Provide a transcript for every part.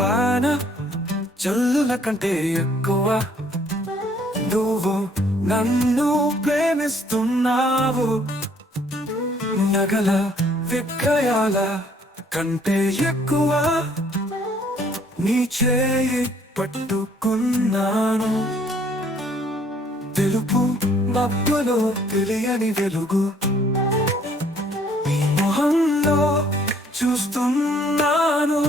వాన జల్లుల కంటే ఎక్కువ నువ్వు నన్ను ప్రేమిస్తున్నావు. నగల విక్రయాల కంటే ఎక్కువ నీ చేయి పట్టుకున్నాను. తెలుపు మబ్బులో తెలియని వెలుగు నీ మొహంలో చూస్తున్నాను.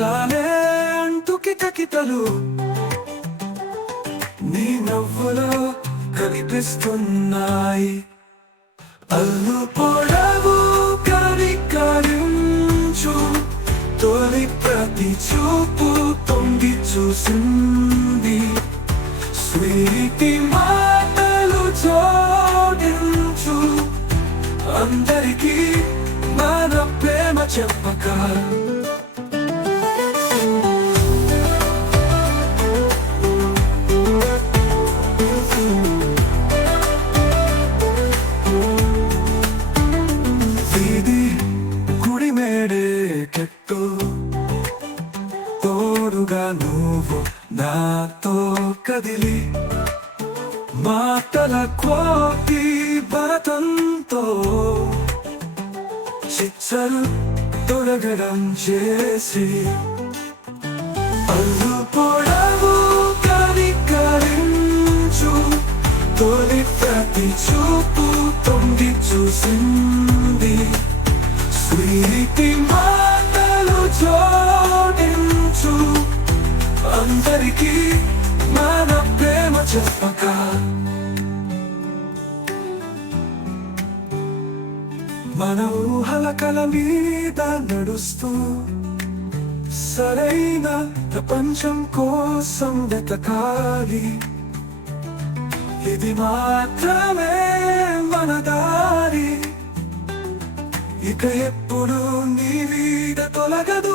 రాలే అంటూ కిటకిటలు నీ నవ్వులో కనిపిస్తున్నాయి. అల్లు పొడవు కనికరించు తొలి ప్రతి చూపు తొంగి చూసింది. స్వీటి మాటలు జోడించు అందరికీ మన ప్రేమ చెప్పక. వీధి గుడి మేడే కెట్టు తోడుగా నువ్వు నాతో కదిలి మాటల కోటి భరతంతో చిచ్చరు తొలగడం చేసి. అల్లు పొడవు కనికరించు తొలి ప్రతి చూపు తొంగి చూసింది. స్వీటి మాటలు జోడించు అందరికీ మన ప్రేమ చెప్పక. మన ఊహల కల మీద నడుస్తూ సరైన ప్రపంచం కోసం వెతకాలి. ఇది మాత్రమే మన దారి, ఇక ఎప్పుడు నీ మీద తొలగదు.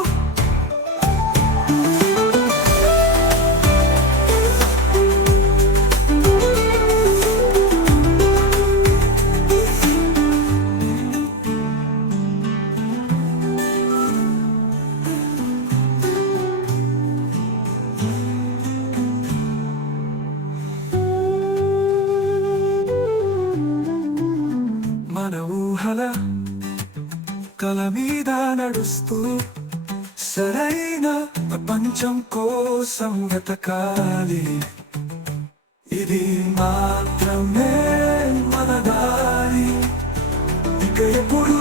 మన ఊహల కల మీద నడుస్తూ సరైన ప్రపంచం కోసం వెతకాలి. ఇది మాత్రమే మన దారి, ఇక ఎప్పుడు